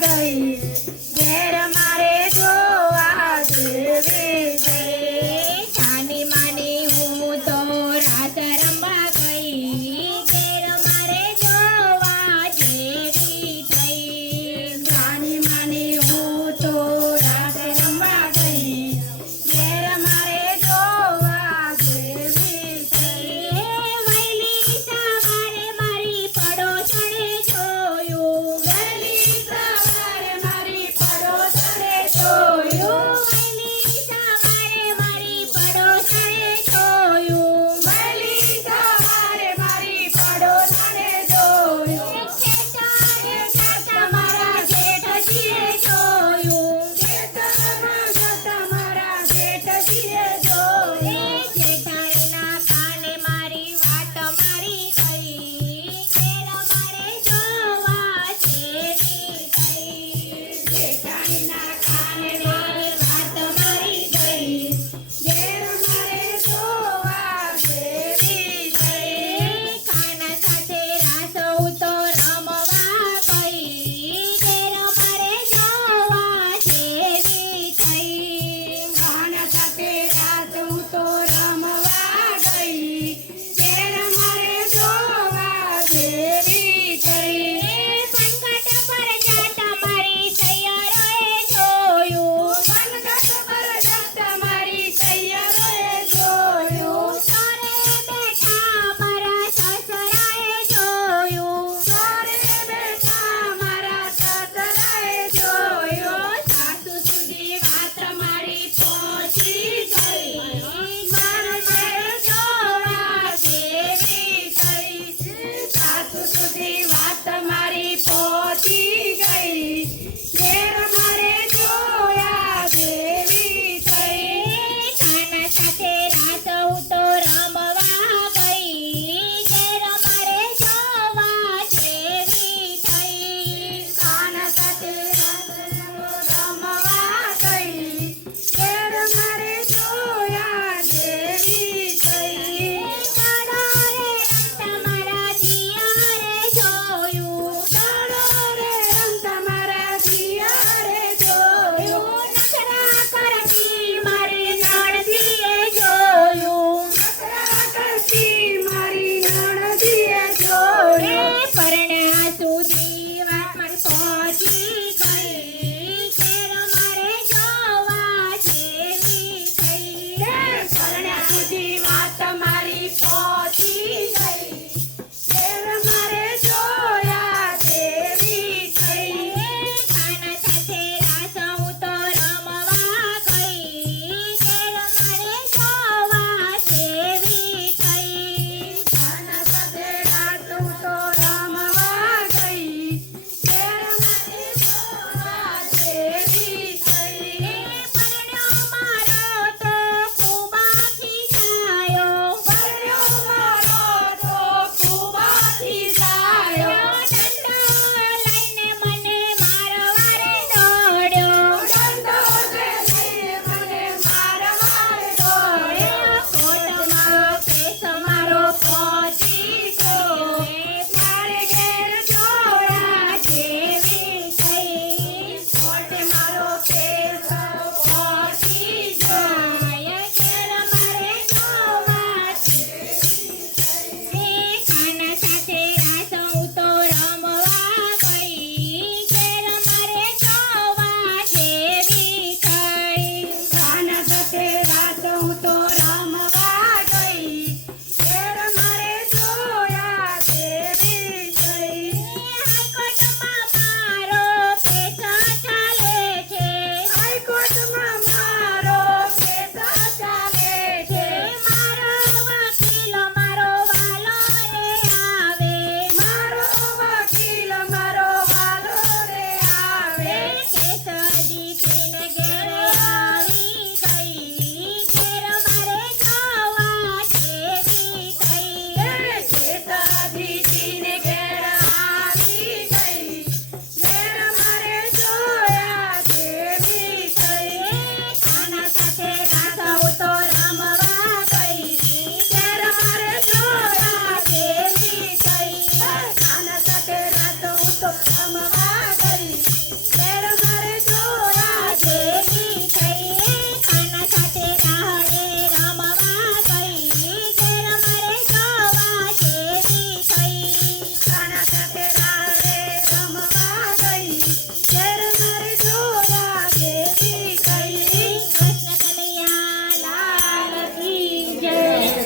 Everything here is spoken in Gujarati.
ગઈ ઘેર મારે જોવા જેવી થઈ છાની માની હું તો રાસ રમવા ગઈ ઘેર મારે જોવા જેવી થઈ નાની માની હું તો રાત રમવા ગઈ ઘેર મારે જોવા જેવી થઈ વહેલી સવારે મારી પડોશણે જોયું વહેલી સવારે મારી પડોશણે જોયું વહેલી સવારે મારી પડોશણે જોયું વહેલી સવારે મારી પડોશણે જોયું તમારા જેઠજીએ જોયું ખેતરમાં જતા મારા જેઠજીએ જોયું જેઠાણીના કાને મારી વાત મારી ગઈ ઘેર મારે જોવા જેવી થઈ જેઠાણીના કાને મારી વાત મારી ગઈ ઘેર મારે જોવા જેવી થઈ ખાના સાથે રાસ તો રમવા ગઈ ઘેર મારે જોવા જેવી થઈ ખાના સાથે રાત હું તો રમવા ગઈ ઘેર મારે જોવા જેવી થઈ સંકટ પર જાતા મારી તૈયારોએ જોયું સંકટ પર જતા મારી તૈયારોએ જોયું સોરે બેઠા મારા સસરાએ જોયું સોરે બેઠા મારા સસરાએ જોયું સાસુ સુધી વાત મારી પહોંચી ગઈ મારે જોવા જેવી થઈ સાસુ સુધી વાત મારી પહોંચી ગઈ